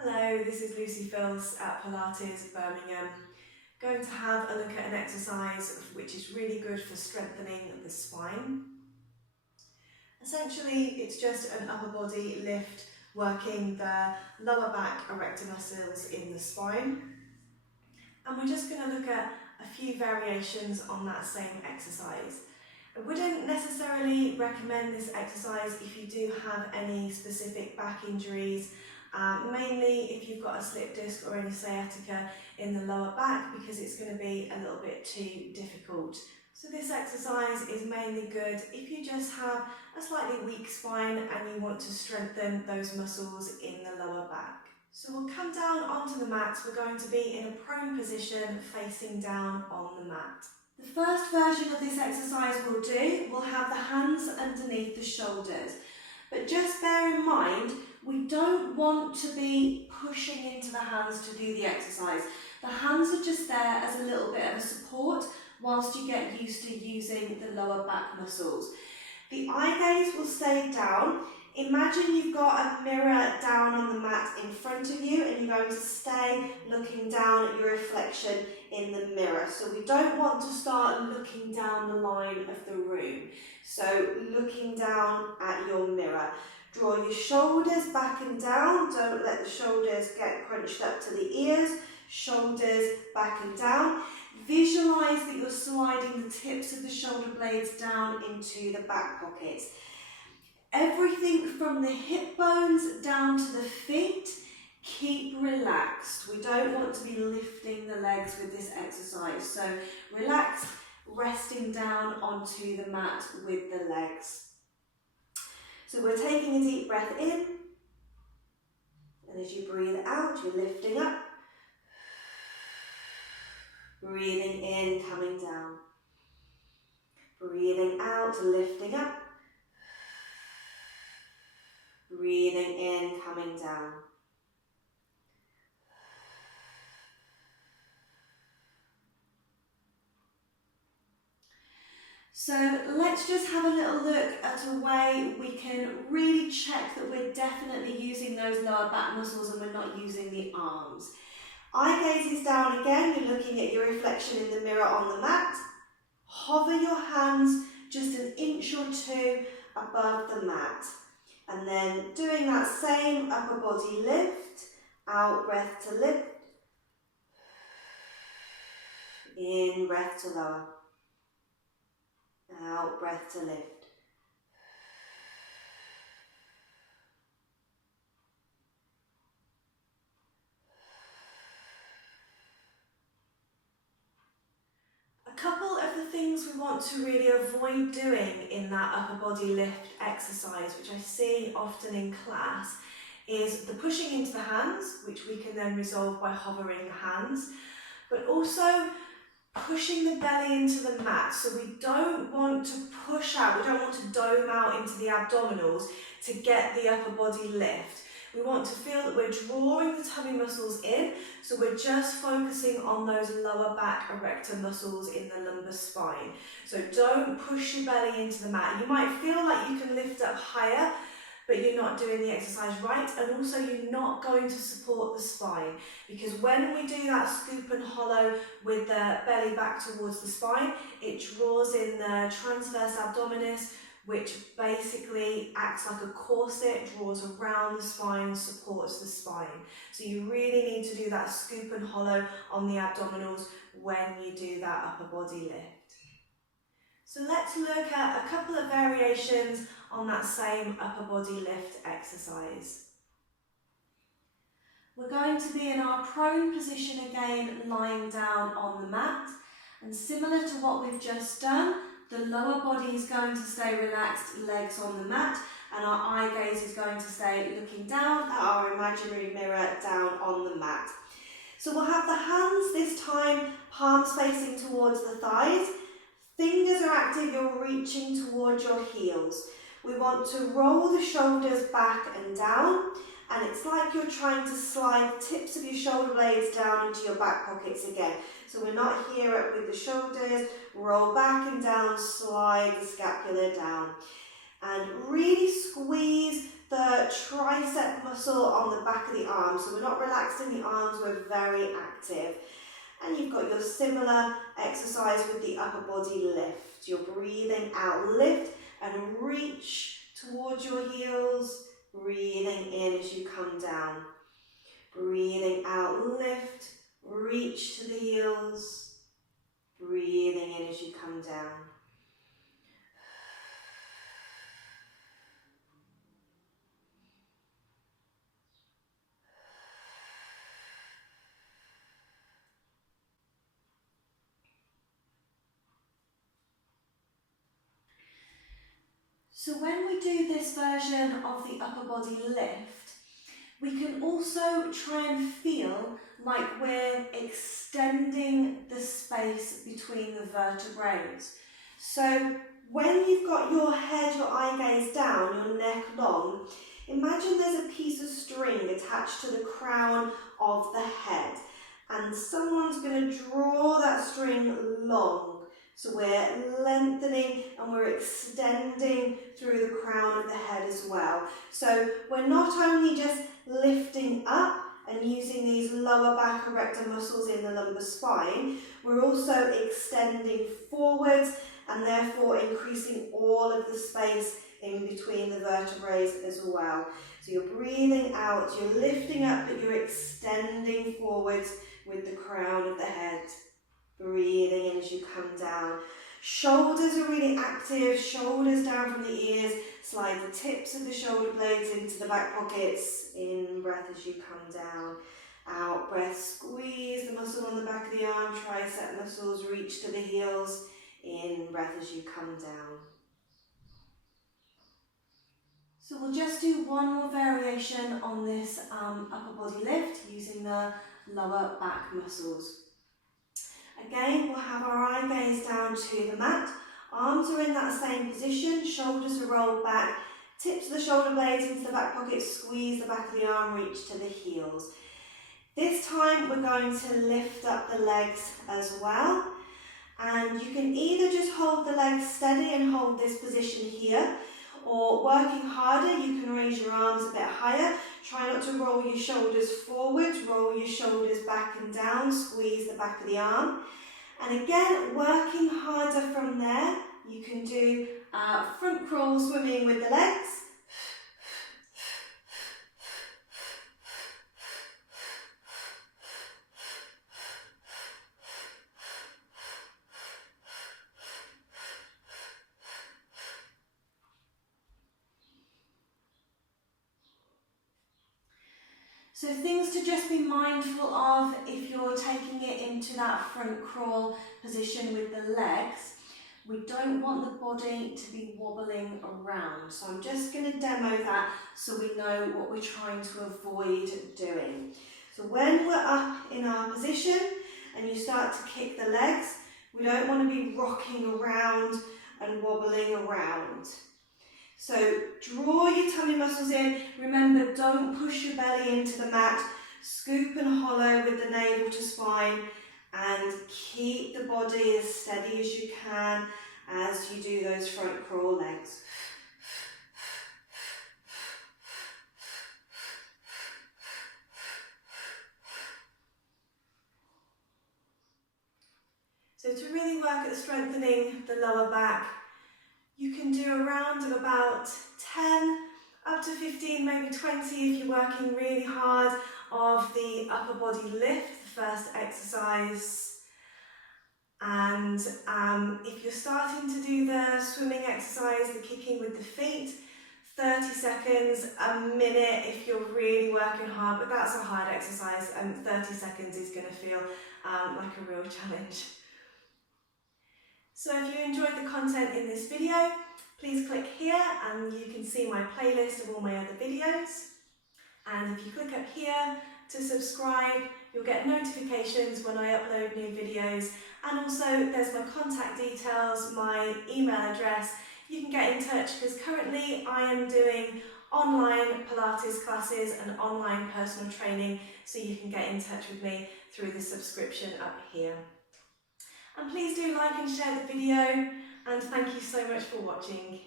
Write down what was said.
Hello, this is Filce at Pilates, Birmingham. Going to have a look at an exercise which is really good for strengthening the spine. Essentially, it's just an upper body lift working the lower back erector muscles in the spine. And we're just going to look at a few variations on that same exercise. I wouldn't necessarily recommend this exercise if you do have any specific back injuries, mainly if you've got a slip disc or any sciatica in the lower back, because it's going to be a little bit too difficult. So this exercise is mainly good if you just have a slightly weak spine and you want to strengthen those muscles in the lower back. So we'll come down onto the mat. We're going to be in a prone position facing down on the mat. The first version of this exercise we'll have the hands underneath the shoulders. But just bear in mind, we don't want to be pushing into the hands to do the exercise. The hands are just there as a little bit of a support whilst you get used to using the lower back muscles. The eye gaze will stay down. Imagine you've got a mirror down on the mat in front of you and you're going to stay looking down at your reflection in the mirror. So we don't want to start looking down the line of the room. So looking down at your mirror. Draw your shoulders back and down. Don't let the shoulders get crunched up to the ears. Shoulders back and down. Visualise that you're sliding the tips of the shoulder blades down into the back pockets. Everything from the hip bones down to the feet, keep relaxed. We don't want to be lifting the legs with this exercise. So relax, resting down onto the mat with the legs. So we're taking a deep breath in, and as you breathe out, you're lifting up. Breathing in, coming down. Breathing out, lifting up. Breathing in, coming down. So let's just have a little look at a way we can really check that we're definitely using those lower back muscles and we're not using the arms. Eye gaze is down again, you're looking at your reflection in the mirror on the mat. Hover your hands just an inch or two above the mat. And then doing that same upper body lift, out breath to lift, in breath to lower, out breath to lift. A couple of the things we want to really avoid doing in that upper body lift exercise, which I see often in class, is the pushing into the hands, which we can then resolve by hovering the hands, but also pushing the belly into the mat. So we don't want to push out, we don't want to dome out into the abdominals to get the upper body lift. We want to feel that we're drawing the tummy muscles in, so we're just focusing on those lower back erector muscles in the lumbar spine. So don't push your belly into the mat. You might feel like you can lift up higher, but you're not doing the exercise right, and also you're not going to support the spine, because when we do that scoop and hollow with the belly back towards the spine, it draws in the transverse abdominis, which basically acts like a corset, draws around the spine, supports the spine. So you really need to do that scoop and hollow on the abdominals when you do that upper body lift. So let's look at a couple of variations on that same upper body lift exercise. We're going to be in our prone position again, lying down on the mat, and similar to what we've just done, the lower body is going to stay relaxed, legs on the mat, and our eye gaze is going to stay looking down at our imaginary mirror down on the mat. So we'll have the hands this time, palms facing towards the thighs. Fingers are active, you're reaching towards your heels. We want to roll the shoulders back and down, and it's like you're trying to slide the tips of your shoulder blades down into your back pockets again. So we're not here up with the shoulders, roll back and down, slide the scapula down. And really squeeze the the tricep muscle on the back of the arm. So we're not relaxed in the arms, we're very active. And you've got your similar exercise with the upper body lift. You're breathing out, lift and reach towards your heels. Breathing in as you come down. Breathing out, lift, reach to the heels. Breathing in as you come down. So when we do this version of the upper body lift, we can also try and feel like we're extending the space between the vertebrae. So when you've got your head, your eye gaze down, your neck long, imagine there's a piece of string attached to the crown of the head, and someone's going to draw that string long. So we're lengthening and we're extending through the crown of the head as well. So we're not only just lifting up and using these lower back erector muscles in the lumbar spine, we're also extending forwards and therefore increasing all of the space in between the vertebrae as well. So you're breathing out, you're lifting up, but you're extending forwards with the crown of the head. Breathing in as you come down. Shoulders are really active, shoulders down from the ears. Slide the tips of the shoulder blades into the back pockets. In breath as you come down. Out breath, squeeze the muscle on the back of the arm, tricep muscles reach to the heels. In breath as you come down. So we'll just do one more variation on this upper body lift using the lower back muscles. Again, we'll have our eye gaze down to the mat. Arms are in that same position, shoulders are rolled back, tips of the shoulder blades into the back pocket, squeeze the back of the arm, reach to the heels. This time we're going to lift up the legs as well. And you can either just hold the legs steady and hold this position here, or working harder, you can raise your arms a bit higher. Try not to roll your shoulders forwards, roll your shoulders back and down, squeeze the back of the arm. And again, working harder from there, you can do front crawl swimming with the legs. So things to just be mindful of if you're taking it into that front crawl position with the legs. We don't want the body to be wobbling around. So I'm just going to demo that so we know what we're trying to avoid doing. So when we're up in our position and you start to kick the legs, we don't want to be rocking around and wobbling around. So draw your tummy muscles in. Remember, don't push your belly into the mat. Scoop and hollow with the navel to spine and keep the body as steady as you can as you do those front crawl legs. So to really work at strengthening the lower back, you can do a round of about 10, up to 15, maybe 20 if you're working really hard of the upper body lift, the first exercise. And if you're starting to do the swimming exercise, the kicking with the feet, 30 seconds, a minute if you're really working hard, but that's a hard exercise and 30 seconds is going to feel like a real challenge. So if you enjoyed the content in this video, please click here and you can see my playlist of all my other videos. And if you click up here to subscribe, you'll get notifications when I upload new videos. And also there's my contact details, my email address. You can get in touch because currently I am doing online Pilates classes and online personal training, so you can get in touch with me through the subscription up here. And please do like and share the video, and thank you so much for watching.